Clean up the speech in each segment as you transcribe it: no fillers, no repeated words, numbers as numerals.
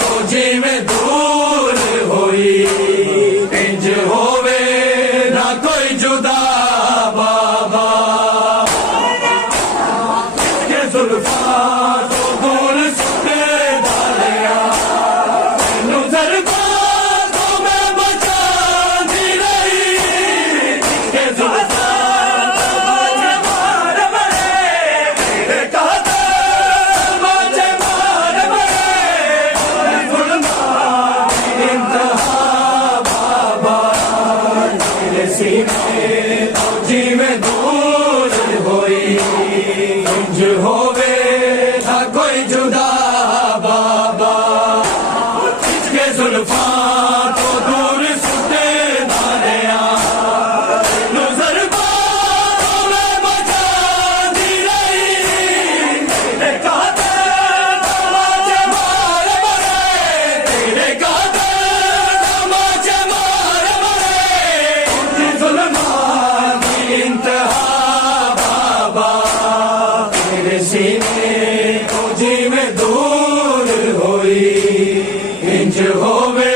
तो जिवें दूर होई इंज होवे ना कोई जुदा बाबा के जुल्फा तो दूर सुने डालिया मैनू दरबार तो मैं बचांदी रही के जुल्फा जिवें दूर होई इंज होवे ना कोई जुदा बाबा के जुल्फा तो दूर सुटे दानिया नजर मैं बचांदी रही तेरे काते तमाचे मार मरे तेरे काते तमाचे मार मरे जुल्मा इंतहा बाबा तेरे सीने तो जिवें दूर होई इंज होवे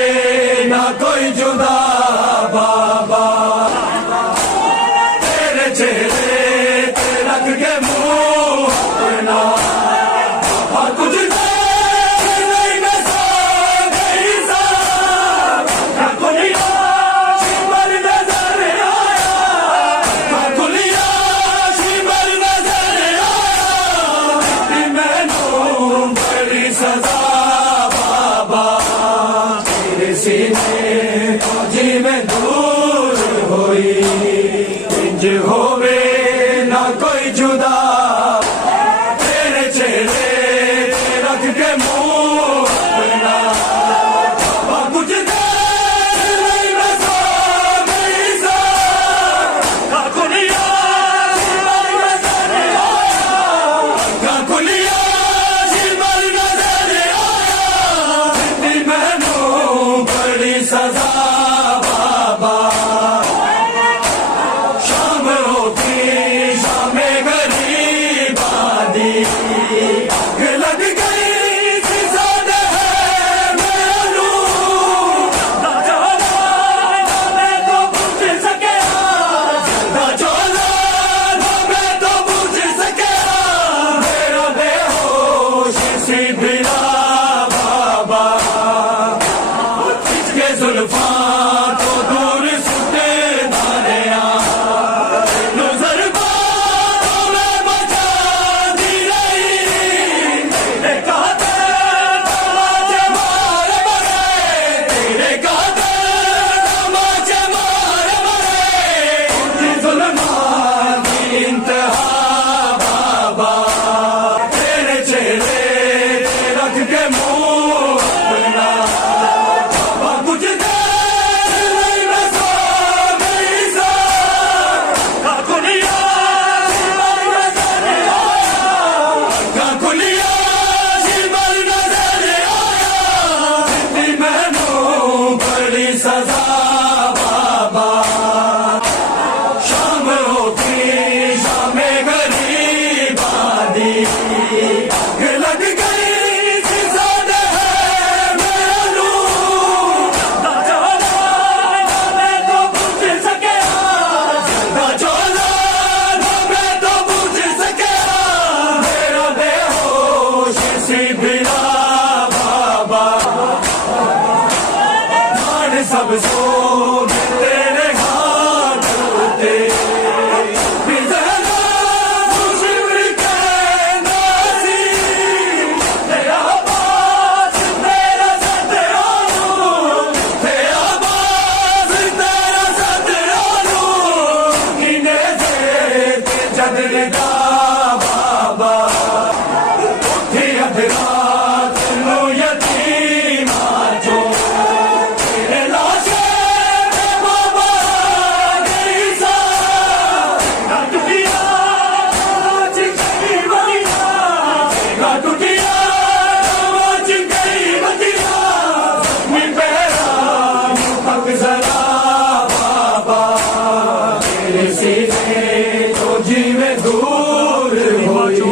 ना कोई जुदा बाबा तेरे चेहरे ते रख के मुंह अपना और कुछ नहीं मैं सो गई सा खुलिया शिमर नजर आया खुलिया शिमर नजर आया मैनू बड़ी सजा बाबा तेरे सीने तो जिवें दूर होई इंज होवे ना कोई जुदा तेरे चेहरे ते रख के मुंह अपना और कुछ नहीं मैं सो गई सा खुलिया शिमर नजर आया खुलिया शिमर नजर आया मैनू बड़ी सजा बाबा शाम होती शामे गरीब आदि लग गई सी सादे है मैनू चोला मैं तो बुझ सके चोला मैं तो बुझ सके मेरा बेहोश सी भिड़ा बाबा के जुल्फा तो दूर सुटे दानिया नजर मैं बचांदी रही तेरे काते तमाचे मार मरे तेरे काते तमाचे मार मरे जुल्मा की इंतहा बाबा तेरे चेहरे ते रख के मुंह अपना और कुछ नहीं मैं सो गई सा खुलिया शिमर नजर आया खुलिया शिमर नजर आया मैनू बड़ी सजा बाबा शाम होती शामे गरीब आदि लग गई सी सादे है मैनू चोला मैं तो बुझ सके चोला मैं तो बुझ सके मेरा बेहोश सी भिड़ा बाबा मान सब सो गए तेरे हाथ होते तेरा पास तेरा सतरानू तेरा पास तेरा सतरानू किने से जदरदा बाबा उठी अधरात नू यतीम आजो तेरे लाशे बाबा गई सा टुटिया चिंकी बतिया टुटिया चिंकी बतिया मैं पैरा पग जरा बाबा तेरे सीने तो जिवें दूर होई